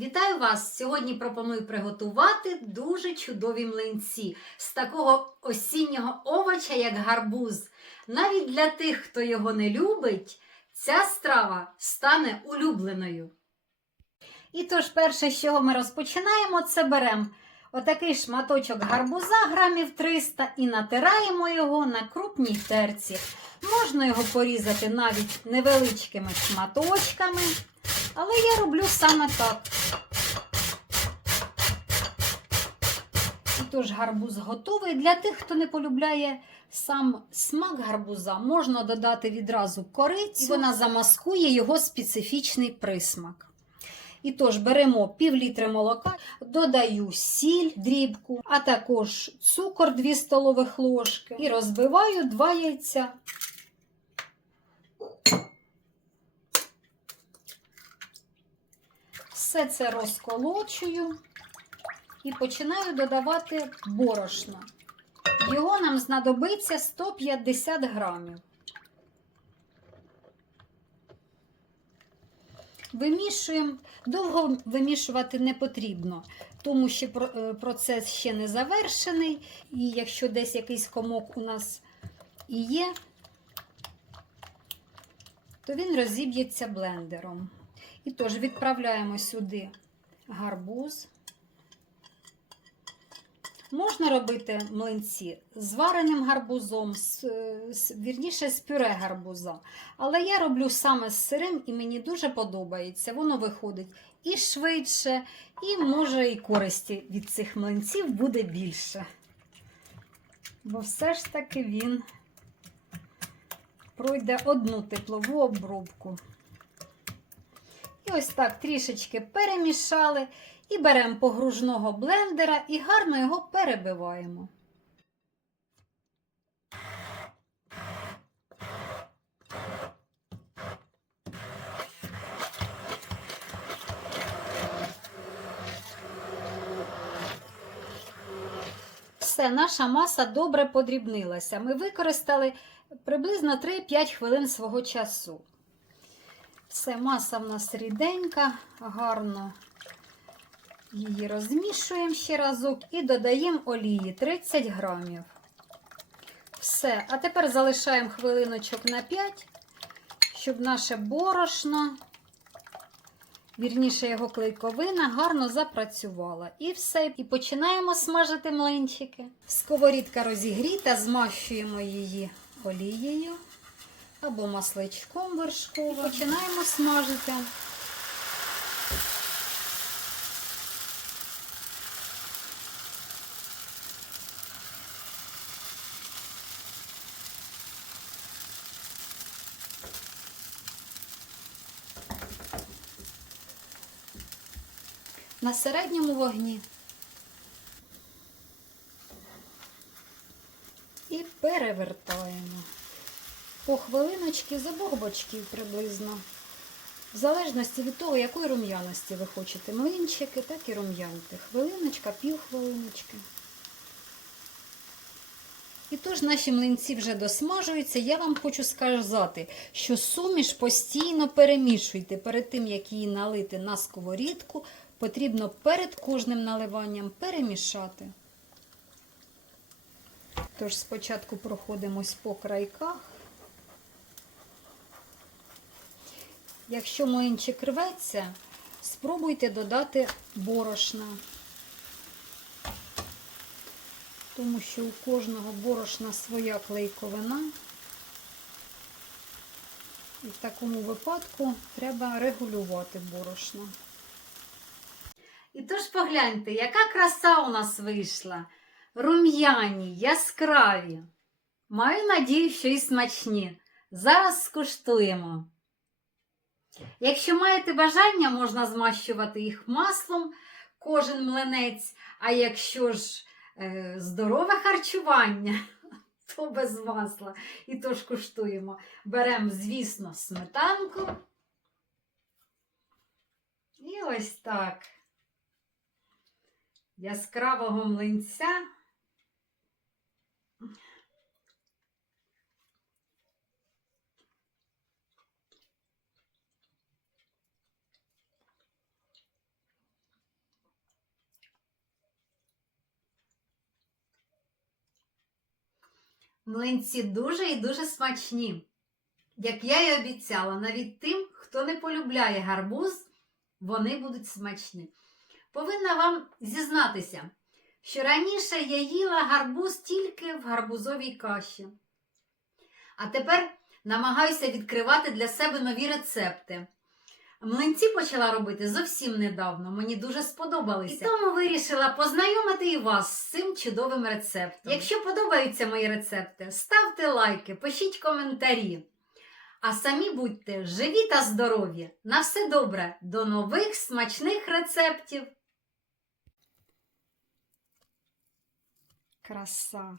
Вітаю вас! Сьогодні пропоную приготувати дуже чудові млинці з такого осіннього овоча, як гарбуз. Навіть для тих, хто його не любить, ця страва стане улюбленою. І тож, перше, з чого ми розпочинаємо, це беремо отакий шматочок гарбуза грамів 300 і натираємо його на крупній терці. Можна його порізати навіть невеличкими шматочками, але я роблю саме так. І тож гарбуз готовий. Для тих, хто не полюбляє сам смак гарбуза, можна додати відразу корицю, і вона замаскує його специфічний присмак. І тож беремо пів літри молока, додаю сіль, дрібку, а також цукор 2 столових ложки і розбиваю 2 яйця. Все це розколочую і починаю додавати борошно. Його нам знадобиться 150 грамів. Вимішуємо, довго вимішувати не потрібно, тому що е, процес ще не завершений, і якщо десь якийсь комок у нас і є, то він розіб'ється блендером. І тож відправляємо сюди гарбуз. Можна робити млинці з вареним гарбузом, з, вірніше з пюре гарбуза. Але я роблю саме з сирим і мені дуже подобається. Воно виходить і швидше, і може і користі від цих млинців буде більше. Бо все ж таки він пройде одну теплову обробку. І ось так трішечки перемішали і беремо погружного блендера і гарно його перебиваємо. Все, наша маса добре подрібнилася. Ми використали приблизно 3-5 хвилин свого часу. Все, маса в нас ріденька, гарно її розмішуємо ще разок і додаємо олії 30 грамів. Все, а тепер залишаємо хвилиночок на 5, щоб наше борошно, вірніше його клейковина, гарно запрацювала. І все, і починаємо смажити млинчики. Сковорідка розігріта, змащуємо її олією або масличком вершковим. Починаємо смажити. На середньому вогні. І перевертаємо по хвилиночки з обох приблизно. В залежності від того, якої рум'яності ви хочете млинчики, так і рум'янити. Хвилиночка, півхвилиночки. І тож наші млинці вже досмажуються. Я вам хочу сказати, що суміш постійно перемішуйте. Перед тим, як її налити на сковорідку, потрібно перед кожним наливанням перемішати. Тож спочатку проходимось по крайках. Якщо млинчик рветься, спробуйте додати борошна, тому що у кожного борошна своя клейковина. І в такому випадку треба регулювати борошно. І тож погляньте, яка краса у нас вийшла. Рум'яні, яскраві. Маю надію, що і смачні. Зараз скуштуємо. Якщо маєте бажання, можна змащувати їх маслом, кожен млинець, а якщо ж е, здорове харчування, то без масла. І тож куштуємо. Беремо, звісно, сметанку. І ось так. Яскравого млинця. Млинці дуже і дуже смачні. Як я й обіцяла, навіть тим, хто не полюбляє гарбуз, вони будуть смачні. Повинна вам зізнатися, що раніше я їла гарбуз тільки в гарбузовій каші. А тепер намагаюся відкривати для себе нові рецепти. Млинці почала робити зовсім недавно, мені дуже сподобалися. І тому вирішила познайомити і вас з цим чудовим рецептом. Якщо подобаються мої рецепти, ставте лайки, пишіть коментарі. А самі будьте живі та здорові! На все добре! До нових смачних рецептів! Краса!